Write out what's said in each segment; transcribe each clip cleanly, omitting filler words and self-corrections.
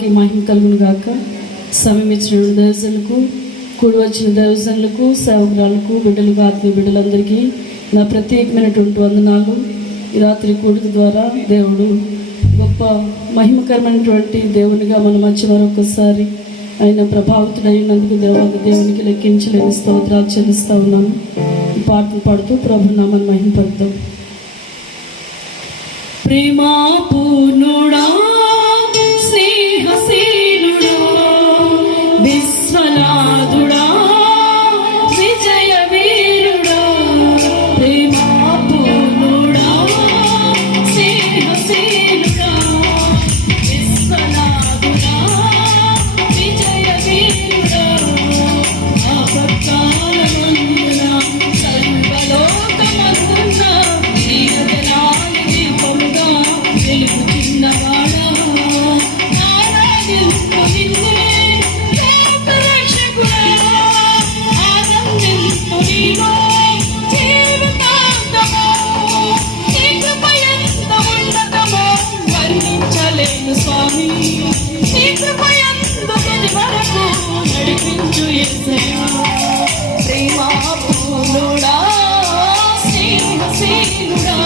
నామానికి మహిమ కలుగును గాక. సమయం ఇచ్చిన దైవజనులకు, కూడి వచ్చిన దైవజనులకు, సేవకురాలకు, బిడ్డలకు, ఆత్మీయ బిడ్డలందరికీ నా ప్రత్యేకమైనటువంటి వందనాలు. ఈ రాత్రి కూడిక ద్వారా దేవుడు గొప్ప మహిమకరమైనటువంటి దేవునిగా మన మధ్య మరొకసారి ఆయన ప్రభావితుడైనందుకు దేవునికి లెక్కించలేని స్తోత్రాలు చెల్లిస్తూ ఉన్నాను. ఈ పాటలు పాడుతూ ప్రభు నామని మహిమపడతాం. ప్రేమా పూర్ణుడా, స్నేహశీలుడా, విశ్వనాథుడా, విజయ వీరుడా, ప్రేమా పూర్ణుడా, స్నేహశీలుడా, విశ్వనాథుడా, విజయ వీరుడా, ఆపత్కాలమందున సర్వలోకమందున దీనజనానికి దీపముగా వెలుగుచున్నవాడా, ఆరాధించు నిన్నే లోకరక్షకుడా, ఆనందించు నీలో జీవితాంతము, నీ కృప ఎంత ఉన్నతమో వర్ణించలేను స్వామి, నీ కృప ఎంత తుది వరకు నడిపించు యేసయ్యా. ప్రేమా పూర్ణుడా, స్నేహశీలుడా,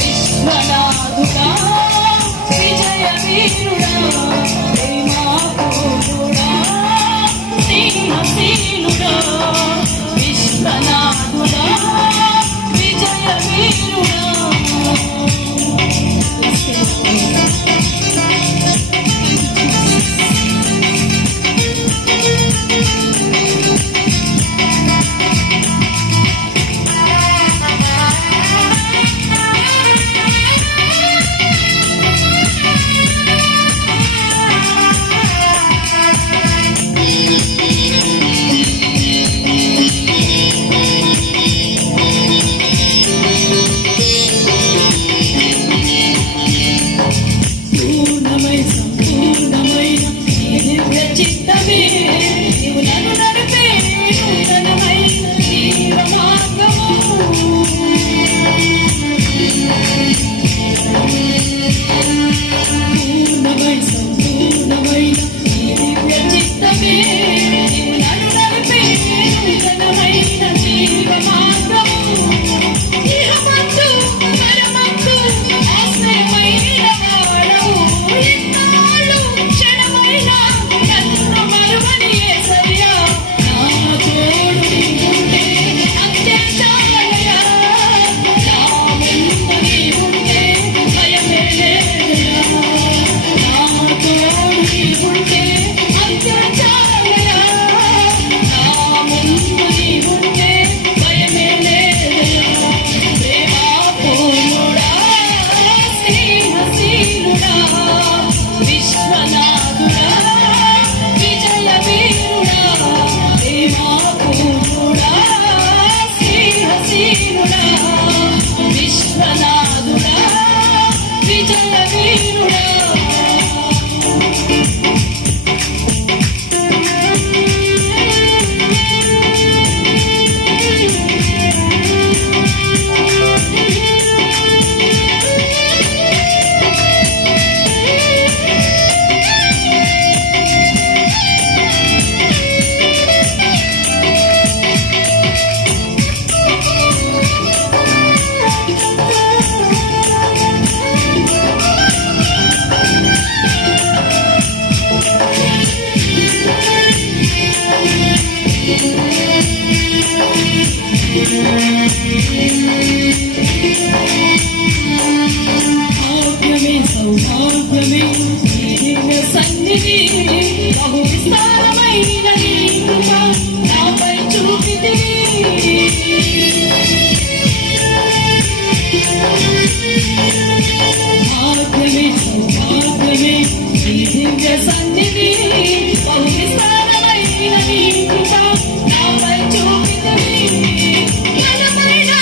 విశ్వనాథుడా, విజయ వీరుడా, ప్రేమా పూర్ణుడా, స్నేహశీలుడా, విశ్వనాథుడా, విజయ వీరుడా. సంపూర్ణమైన నీ దివ్య చిత్తమే నీవు నన్ను నడిపే నూతనమైన జీవ మార్గము. సంపూర్ణమైన నీ దివ్య చిత్తమే నీవు నన్ను నడిపే నూతనమైన జీవ మార్గము. ఇహమందు పరమందు ఆశ్రయమైన వాడవు, ఇన్నాళ్ళు క్షణమైన నన్ను మరువని యేసయ్యా. నా తోడు నీవుంటే అంతే చాలయ్యా, నా ముందు నీవుంటే భయమే లేదయ్యా. నా తోడు నీవుంటే అంతే చాలయ్యా, నా ముందు నీవుంటే భయమే లేదయ్యా. ప్రేమా పూర్ణుడా, స్నేహశీలుడా, విశ్వనాథుడా, విజయ వీరుడా, ప్రేమా పూర్ణుడా, స్నేహశీలుడా, విశ్వనాథుడా, విజయ వీరుడా. భాగ్యమే సౌభాగ్యమే నీ దివ్య సన్నిధి, బహు విస్తారమైన నీ కృప నాపై చూపితివి. భాగ్యమే సౌభాగ్యమే నీ దివ్య సన్నిధి, బహు విస్తారమైన నీ కృప నాపై చూపితివి. ఘనమైన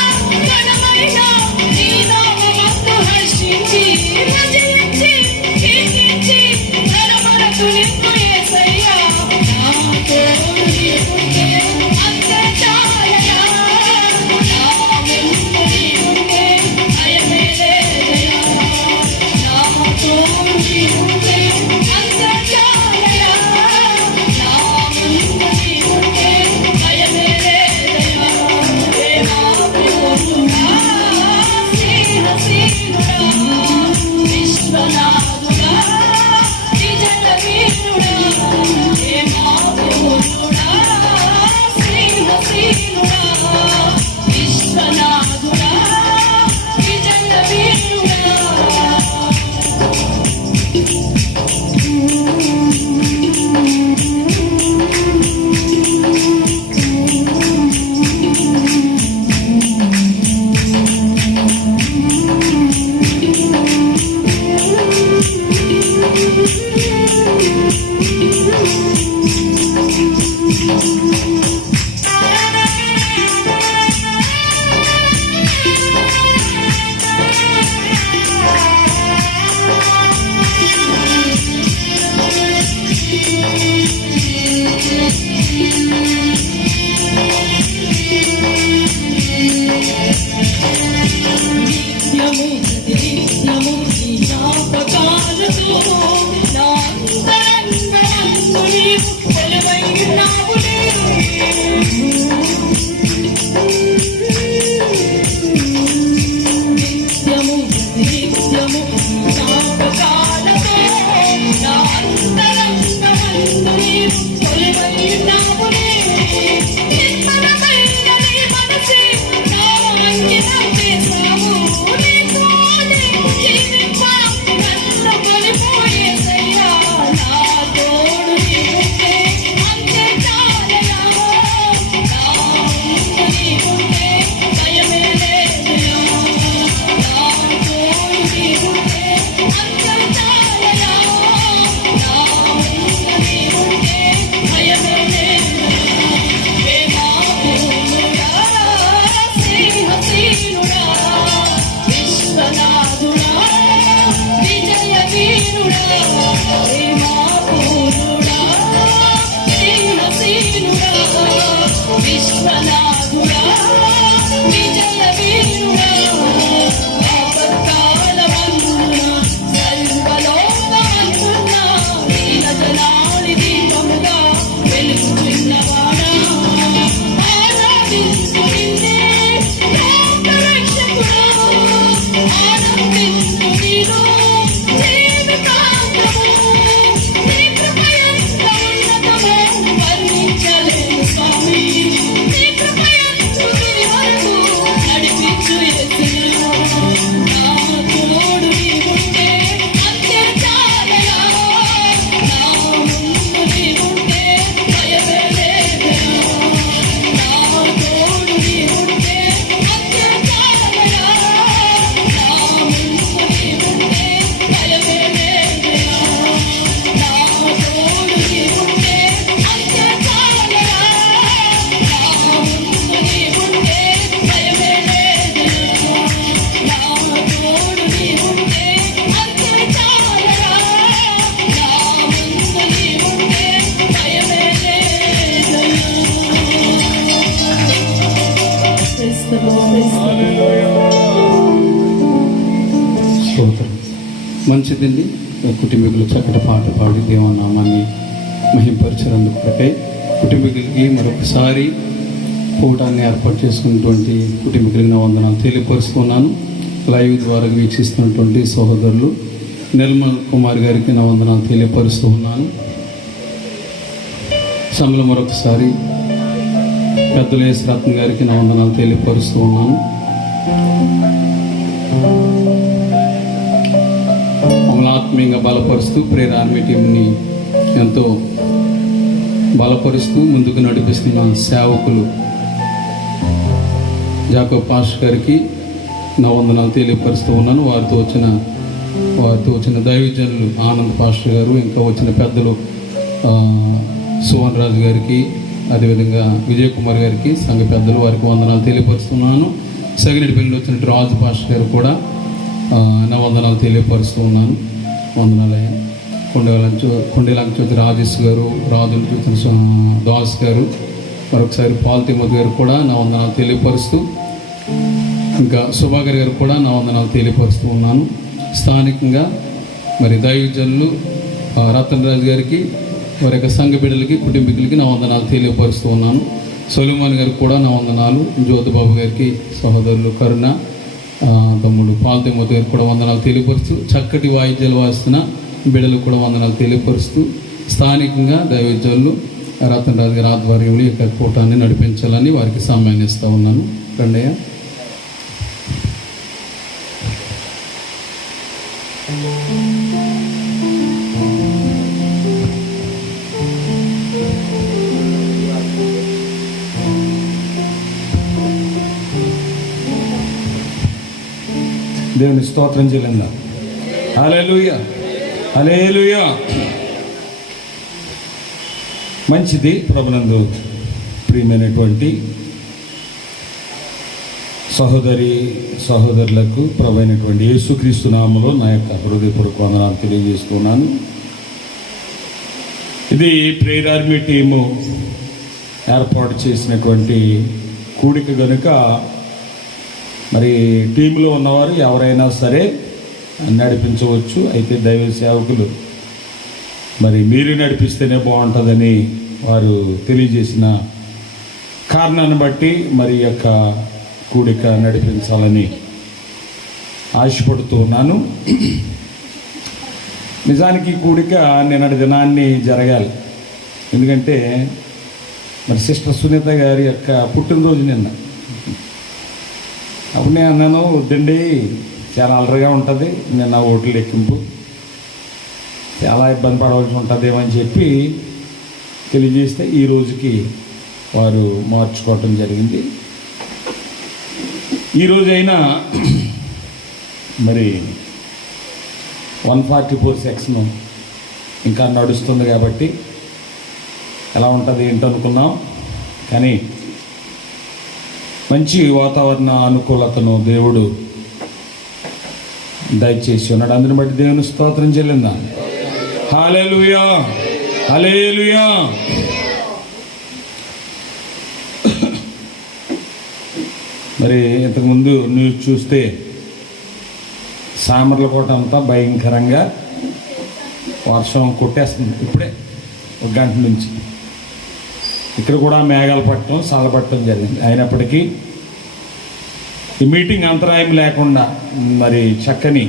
విశ్వనాథుడా విజయ వీరుడా ఆపత్కాలమందున సర్వలోకమందున దీనజనాని దీపముగా వెలుగుచున్నవాడా ఆరాధించు నిన్నే లోకరక్షకుడా ఆనందించు నీలో జీవితాంతము నీ కృపయంత ఉన్నతము వర్ణించలేను స్వామి నీ కృపయంత తుది వరకు నడిపించు యేసయ్యా నా తోడు నీవుంటే అంతే చాలయా నా ముందు నీవుంటే భయమే లేదయా నా తోడు నీవుంటే అంతే చాలయా నా ముందు నీవుంటే భయమే లేదయా నా తోడు నీవుంటే అంతే చాలయా నా ముందు నీవుంటే భయమే లేదయా నా తోడు నీవుంటే అంతే చాలయా నా ముందు నీవుంటే భయమే స్తోత్రం. మంచిదండి. కుటుంబీకులు చక్కటి పాట పాడి దేవనామాన్ని మహింపరిచినందుకై కుటుంబీకులకి మరొకసారి కూటాన్ని ఏర్పాటు చేసుకున్నటువంటి కుటుంబీకులకి నా వందనాలు తెలియపరుస్తున్నాను. లైవ్ ద్వారా వీక్షిస్తున్నటువంటి సహోదరులు నిర్మల్ కుమార్ గారికి నా వందనాలు తెలియపరుస్తూ ఉన్నాను. సమయంలో మరొకసారి పెద్దలు ఎస్ రత్న గారికి నా వందనాలు తెలియపరుస్తూ ఉన్నాను. మమ్మల్ని ఆత్మీయంగా బలపరుస్తూ ప్రేర ఆర్మీ టీంని ఎంతో బలపరుస్తూ ముందుకు నడిపిస్తున్న సేవకులు జాకబ్ పాస్టర్ గారికి నా వందనాలు తెలియపరుస్తూ ఉన్నాను. వారితో వచ్చిన దైవజనులు ఆనంద్ పాస్టర్ గారు, ఇంకా వచ్చిన పెద్దలు సువన్ రాజు గారికి, అదేవిధంగా విజయ్ కుమార్ గారికి, సంఘ పెద్దలు వారికి వందనాలు తెలియపరుస్తున్నాను. సగినెడిపల్లిలో వచ్చిన రాజు పాస్టర్ గారు కూడా నా వందనాలు తెలియపరుస్తూ ఉన్నాను. వందనాలయ్యా. కొండేలంక చూసిన రాజేష్ గారు, రాజులు చూసిన దాస్ గారు, మరొకసారి పాల్ తిమ్మతి గారు కూడా నా వందనాలు తెలియపరుస్తూ, ఇంకా సుభాకర్ గారు కూడా నా వందనాలు తెలియపరుస్తూ ఉన్నాను. స్థానికంగా మరి దైవజనులు రతన్ రాజు గారికి, వారి యొక్క సంఘ బిడ్డలకి, కుటుంబీకులకి నా వందనాలు తెలియపరుస్తూ ఉన్నాను. సొలిమాన్ గారికి కూడా నా వందనాలు. జ్యోతిబాబు గారికి, సహోదరులు కరుణ, తమ్ముడు పాల్ తిమ్మతి గారికి కూడా వందనాలు తెలియపరుస్తూ, చక్కటి వాయిద్యాలు వాయిస్తున్న బిడ్డలకు కూడా వందనాలు తెలియపరుస్తూ, స్థానికంగా దైవజనులు రతన్ రాజు గారి ఆధ్వర్యంలో ఈ యొక్క కూటాన్ని నడిపించాలని వారికి సమయాన్ని ఇస్తూ ఉన్నాను. రండయ్య. దేవుని స్తోత్రం చెల్లిందా. హల్లెలూయా, హల్లెలూయా. మంచిది. ప్రభునందు ప్రియమైనటువంటి సహోదరులకు ప్రభువైనటువంటి యేసుక్రీస్తు నామములో నా యొక్క హృదయపూర్వక వందనాలు తెలియజేస్తున్నాను. ఇది ప్రేయర్ ఆర్మీ టీము ఏర్పాటు చేసినటువంటి కూడిక కనుక మరి టీంలో ఉన్నవారు ఎవరైనా సరే నడిపించవచ్చు. అయితే దైవ సేవకులు మరి మీరు నడిపిస్తేనే బాగుంటుందని వారు తెలియజేసిన కారణాన్ని బట్టి మరి యొక్క కూడిక నడిపించాలని ఆశపడుతూ ఉన్నాను. నిజానికి కూడిక నిన్నటి దినాన్ని జరగాలి. ఎందుకంటే మరి సిస్టర్ సునీత గారి యొక్క పుట్టినరోజు నిన్న. అప్పుడు నేను అన్నాను, వద్దండి చాలా అలరిగా ఉంటుంది, నిన్న ఓట్లు లెక్కింపు చాలా ఇబ్బంది పడవలసి ఉంటుందేమో అని చెప్పి తెలియజేస్తే ఈ రోజుకి వారు మార్చుకోవటం జరిగింది. ఈరోజైనా మరి 144 సెక్షన్ ఇంకా నడుస్తుంది కాబట్టి ఎలా ఉంటుంది ఏంటనుకున్నాం. కానీ మంచి వాతావరణ అనుకూలతను దేవుడు దయచేసి ఉన్నాడు. అందుని బట్టి దేవుని స్తోత్రం చెల్లిందా. హల్లెలూయా, హల్లెలూయా. మరి ఇంతకుముందు న్యూస్ చూస్తే సామర్లకోట అంతా భయంకరంగా వర్షం కొట్టేస్తుంది ఇప్పుడే 1 గంట నుంచి. ఇక్కడ కూడా మేఘాలు పట్టడం చల్లబట్టడం జరిగింది. అయినప్పటికీ ఈ మీటింగ్ అంతరాయం లేకుండా మరి చక్కని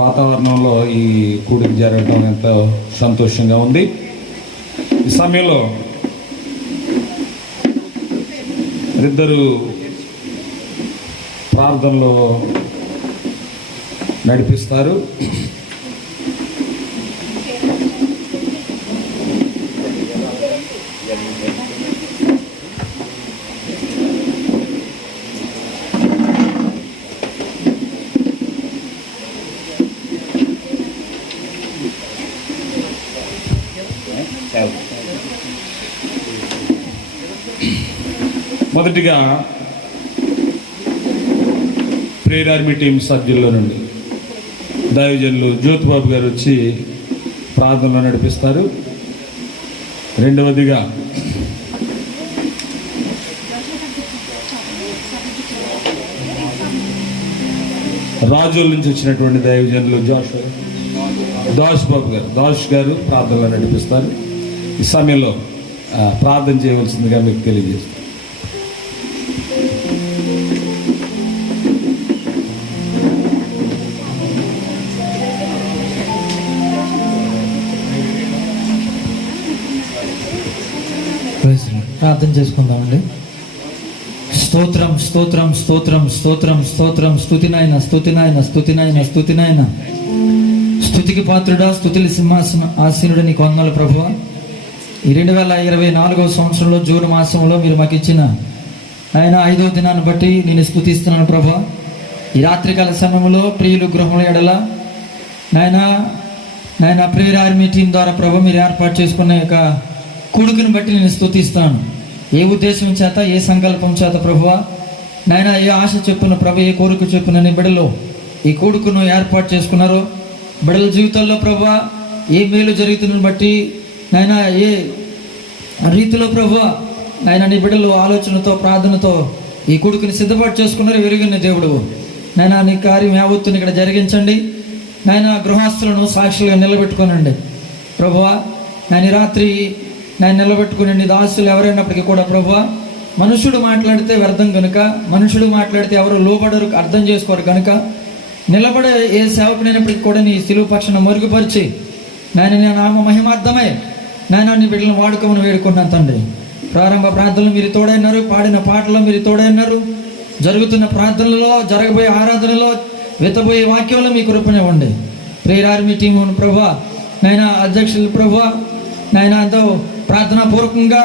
వాతావరణంలో ఈ కూడిక జరగడం ఎంతో సంతోషంగా ఉంది. ఈ సమయంలో ఇద్దరు ప్రార్థనలో నడిపిస్తారు. మొదటిగా ప్రేయర్ ఆర్మీ టీం సభ్యుల్లో నుండి దైవజనులు జ్యోతిబాబు గారు వచ్చి ప్రార్థనలో నడిపిస్తారు. రెండవదిగా రాజోల నుంచి వచ్చినటువంటి దైవజనులు దాష్ గారు ప్రార్థనలో నడిపిస్తారు. ఈ సమయంలో ప్రార్థన చేయవలసిందిగా మీకు తెలియజేస్తాను. ప్రార్థన చేసుకుందామండి. స్తోత్రం స్తోత్రం స్తోత్రం స్తోత్రం స్తోత్రం స్తుతినాయన స్తుతినాయన స్తుతినాయన స్తుతినాయన స్తుతికి పాత్రుడా స్తుతుల సింహాసన ఆసీనుడు నీకు వందనాలు ప్రభువా. ఈ 2024వ సంవత్సరంలో జూన్ మాసంలో మీరు మాకు ఇచ్చిన ఆయన 5వ దినాన్ని బట్టి నేను స్తుతిస్తున్నాను ప్రభువా. ఈ రాత్రికాల సమయంలో ప్రియులు గృహముల ఎడల నాయన ప్రేయర్ ఆర్మీ టీం ద్వారా ప్రభు మీరు ఏర్పాటు చేసుకున్న యొక్క కొడుకుని బట్టి నేను స్తుతిస్తాను. ఏ ఉద్దేశం చేత ఏ సంకల్పం చేత ప్రభువా నాయన ఏ ఆశ చెప్పున ప్రభు ఏ కోరిక చెప్పున నీ బిడ్డలు ఈ కొడుకును ఏర్పాటు చేసుకున్నారో బిడ్డల జీవితాల్లో ప్రభువా ఏ మేలు జరుగుతుందని బట్టి నాయన ఏ రీతిలో ప్రభువా నాయన నీ బిడ్డలు ఆలోచనతో ప్రార్థనతో ఈ కొడుకుని సిద్ధపాటు చేసుకున్నారు. వెలుగున్న దేవుడు నాయన నీ కార్యం యావత్తుని ఇక్కడ జరిగించండి. నాయన గృహస్థులను సాక్షులుగా నిలబెట్టుకోనండి ప్రభువా. నాయన రాత్రి నేను నిలబెట్టుకుని నీ దాసులు ఎవరైనప్పటికీ కూడా ప్రభువా మనుషుడు మాట్లాడితే వ్యర్థం కనుక మనుషుడు మాట్లాడితే ఎవరు లోబడరు అర్థం చేసుకోరు కనుక నిలబడే ఏ సేవకునైనప్పటికీ కూడా నీ సిలువ పక్షాన మరుగుపరిచి నాయన నీ నామ మహిమార్థమై నాయన నీ బిడ్డలను వాడుకోమని వేడుకున్నాను తండ్రి. ప్రారంభ ప్రార్థనలు మీరు తోడైనారు, పాడిన పాటలో మీరు తోడైనారు, జరుగుతున్న ప్రార్థనలలో జరగబోయే ఆరాధనలో వెతబోయే వాక్యంలో మీ కృపనివ్వండి. ప్రేయర్ ఆర్మీ టీం ప్రభువా నాయన అధ్యక్షులు ప్రభువా నాయన ఎంతో ప్రార్థనాపూర్వకంగా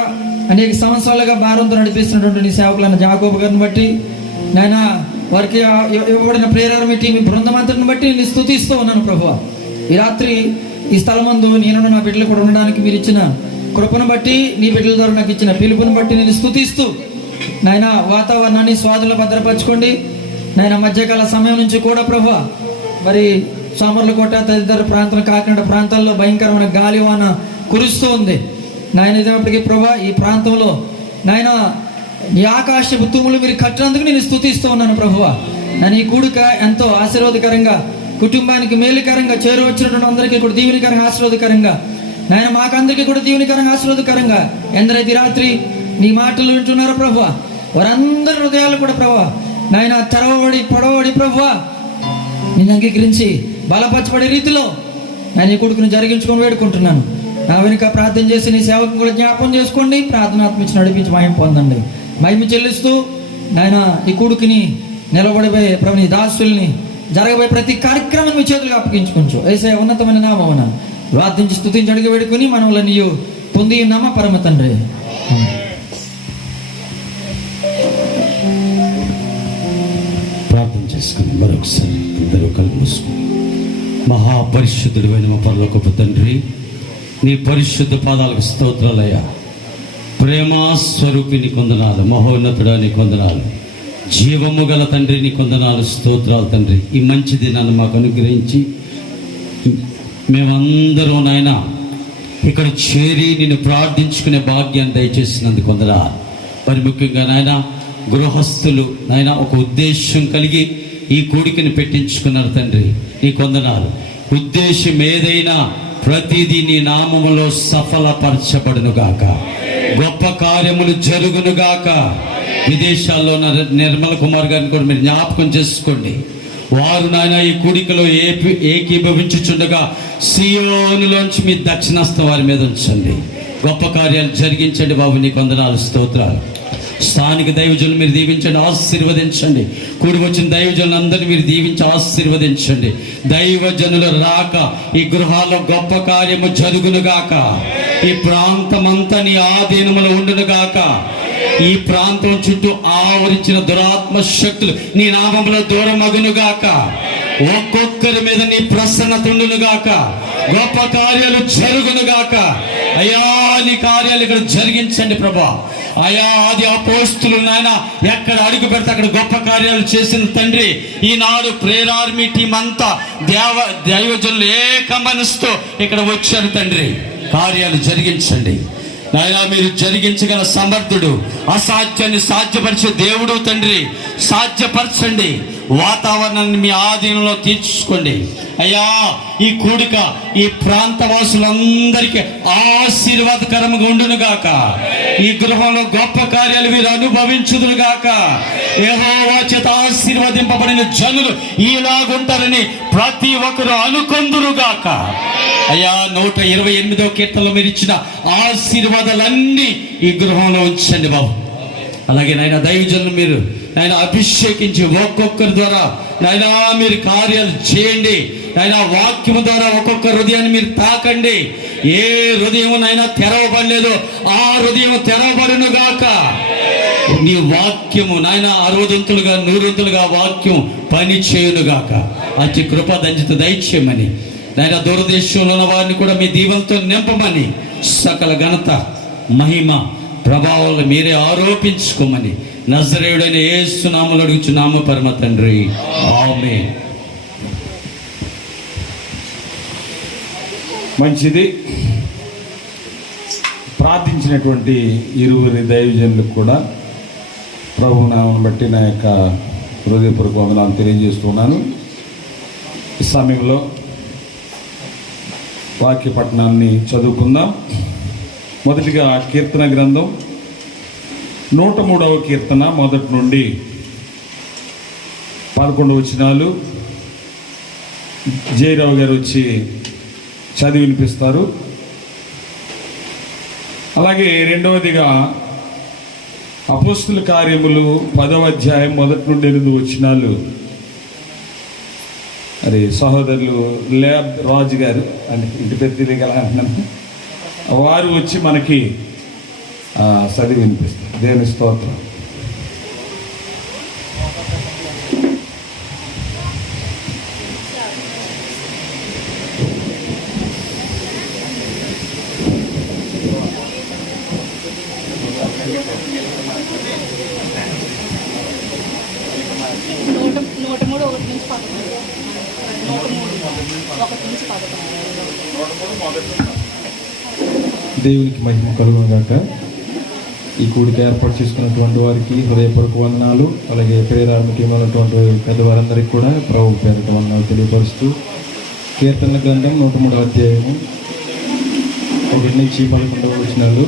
అనేక సంవత్సరాలుగా భారంతో నడిపిస్తున్నటువంటి నీ సేవకులైన జాకోబు గారిని బట్టి నాయన వారికి ఇవ్వబడిన ప్రేయర్ ఆర్మీ టీం బృందమంతటిని బట్టి నేను స్తుతిస్తూ ఉన్నాను ప్రభువా. ఈ రాత్రి ఈ స్థలమందు నేను నా బిడ్డలు కూడా ఉండడానికి మీరు ఇచ్చిన కృపను బట్టి నీ బిడ్డల ద్వారా నాకు ఇచ్చిన పిలుపుని బట్టి నేను స్తుతిస్తూ నాయన వాతావరణాన్ని స్వాదులు భద్రపరచుకోండి. నాయన మధ్యకాల సమయం నుంచి కూడా ప్రభువా మరి సామర్లకోట తదితర ప్రాంతం కాకినాడ ప్రాంతాల్లో భయంకరమైన గాలివాన కురుస్తూ ఉంది నాయన. ఇదేపటికి ప్రభా ఈ ప్రాంతంలో నాయన ఈ ఆకాశపు తూములు మీరు కట్టినందుకు నేను స్తుతిస్తూ ఉన్నాను ప్రభువా. నేను ఈ కూడిక ఎంతో ఆశీర్వాదకరంగా కుటుంబానికి మేలుకరంగా చేరువచ్చినటువంటి అందరికీ కూడా దీవెనకరంగా ఆశీర్వాదకరంగా నాయన మాకందరికీ కూడా దీవెనకరంగా ఆశీర్వాదకరంగా ఎందరైతే రాత్రి నీ మాటలు వింటున్నారో ప్రభువా వారందరి హృదయాలు కూడా ప్రభువా నాయన తెరవబడి పొడవబడి ప్రభువా నేను అంగీకరించి బలపరచబడే రీతిలో నేను ఈ కొడుకును జరిగించుకొని వేడుకుంటున్నాను. నా వెనుక ప్రార్థన చేసి నీ సేవకు కూడా జ్ఞాపం చేసుకోండి. ప్రార్థనాత్మించి నడిపించి మహిమ పొందండి. మహిమ చెల్లిస్తూ నాయన ఈ కొడుకుని నిలబడిపోయే ప్రభు నీ దాసుల్ని జరగబోయే ప్రతి కార్యక్రమం మీ చేతులకు అప్పగించుకోవచ్చు. ఏసే ఉన్నతమైన నామమున ప్రార్థించి స్తుతించి అడిగి వేడుకొని మనముల నీవు పొంది ఉన్నామా పరమ తండ్రి. ప్రార్థన చేసుకుని మరొకసారి అందరూ కళ్ళు మూసుకుని మహాపరిశుద్ధుడు అయిన మా పరలోకపు తండ్రి నీ పరిశుద్ధ పాదాలకు స్తోత్రాలయ్యా. ప్రేమాస్వరూపిని కొందనాలు, మహోన్నతుడా నీ కొందనాలు, జీవము గల తండ్రి నీ కొందనాలు, స్తోత్రాలు తండ్రి. ఈ మంచి దినాన్ని మాకు అనుగ్రహించి మేమందరూ నాయన ఇక్కడ చేరి నిన్ను ప్రార్థించుకునే భాగ్యాన్ని దయచేసినందుకు కొందనాలు. మరి ముఖ్యంగా నాయన గృహస్థులు నాయన ఒక ఉద్దేశం కలిగి ఈ కూడికని పెట్టించుకున్నారు తండ్రి. నీ కొందనాలు. ఉద్దేశం ఏదైనా ప్రతిదీ నీ నామములో సఫలపరచబడును గాక, గొప్ప కార్యములు జరుగును గాక. విదేశాల్లో నిర్మల కుమార్ గారిని కూడా మీరు జ్ఞాపకం చేసుకోండి. వారు నాయన ఈ కూడికలో ఏకీభవించుచుండగా సియోనులోంచి మీ దక్షిణాస్తం వారి మీద ఉంచండి. గొప్ప కార్యాలు జరిగించండి బాబు. నీ వందనాలు, స్తోత్రాలు. స్థానిక దైవజనులు మీరు దీవించండి, ఆశీర్వదించండి. కూడి వచ్చిన దైవజనులు అందరినీ మీరు దీవించి ఆశీర్వదించండి. దైవజనుల రాక ఈ గృహాల్లో గొప్ప కార్యము జరుగునుగాక. ఈ ప్రాంతమంతా నీ ఆధీనములో ఉండునుగాక. ఈ ప్రాంతం చుట్టూ ఆవరించిన దురాత్మ శక్తులు నీ నామములో దూరమగునుగాక. ఒక్కొక్కరి మీద నీ ప్రసన్నత ఉండునుగాక. గొప్ప కార్యాలు జరుగునుగాక. అయ్యా నీ కార్యాలు ఇక్కడ జరిగించండి ప్రభా. అయా ఆది అపోస్తులు నాయన ఎక్కడ అడుగు పెడితే అక్కడ గొప్ప కార్యాలు చేసిన తండ్రి, ఈనాడు ప్రేయర్ ఆర్మీ టీం అంతా దైవజనులు ఏకమనసుతో ఇక్కడ వచ్చారు తండ్రి. కార్యాలు జరిగించండి నాయన. మీరు జరిగించగల సమర్థుడు, అసాధ్యాన్ని సాధ్యపరిచే దేవుడు తండ్రి. సాధ్యపరచండి. వాతావరణాన్ని మీ ఆధీనంలో తీర్చుకోండి అయ్యా. ఈ కూడిక ఈ ప్రాంతవాసులందరికీ ఆశీర్వాదకరంగా ఉండునుగాక. ఈ గృహంలో గొప్ప కార్యాలు వీరు అనుభవించుదురుగాక. యెహోవా చేత ఆశీర్వదింపబడిన జనులు ఈలాగుంటారని ప్రతి ఒక్కరు అనుకొందురుగాక. అయ్యా 128వ కీర్తనలో మీరు ఇచ్చిన ఆశీర్వాదాలన్నీ ఈ గృహంలో ఉంచండి బాబు. అలాగే నాయన దైవజనులు మీరు నాయన అభిషేకించి ఒక్కొక్కరి ద్వారా నాయన మీరు కార్యాలు చేయండి. నాయన వాక్యము ద్వారా ఒక్కొక్క హృదయాన్ని మీరు తాకండి. ఏ హృదయం నాయన తెరవబడలేదో ఆ హృదయం తెరవబడును గాక. నీ వాక్యము నాయన 60 100 వాక్యం పని చేయును గాక. అతి కృప దంచిత దయచేయమని నాయన దూరదేశంలో ఉన్న వారిని కూడా మీ దీవెనతో నింపమని, సకల ఘనత మహిమ ప్రభావాలు మీరే ఆరోపించుకోమని నజరేయుడైన యేసు నామములో అడుగుచున్నాము పరమ తండ్రి, ఆమేన్. మంచిది. ప్రార్థించినటువంటి ఇరువురి దైవజనులకు కూడా ప్రభు నామమును బట్టి నా యొక్క హృదయపూర్వక వందనాలు తెలియజేస్తున్నాను. ఈ సమయంలో వాక్య పఠనాన్ని చదువుకుందాం. మొదటిగా కీర్తన గ్రంథం 103వ కీర్తన మొదటి నుండి 11 వచనాలు జయరావు గారు వచ్చి చదివి వినిపిస్తారు. అలాగే రెండవదిగా అపోస్తుల కార్యములు 10వ అధ్యాయం మొదటి నుండి 8 వచనాలు మరి సహోదరులు ల్యాబ్ రాజు గారు అని ఇంటి పేరు తెలియగల అంటున్నాను, వారు వచ్చి మనకి చదివి వినిపిస్తారు. దేవుని స్తోత్రం. దేవునికి మహిమ కలుగును గాక. ఈ కూడిక ఏర్పాటు చేసుకున్నటువంటి వారికి హృదయపూర్వక వందనాలు. అలాగే ప్రేరార్మ టీంలో ఉన్నటువంటి పెద్దవారందరికీ కూడా ప్రభు పేరిట వందనాలు తెలియపరుస్తూ, కీర్తన గ్రంథం 103వ అధ్యాయము 1 నుంచి 11 వచనాలు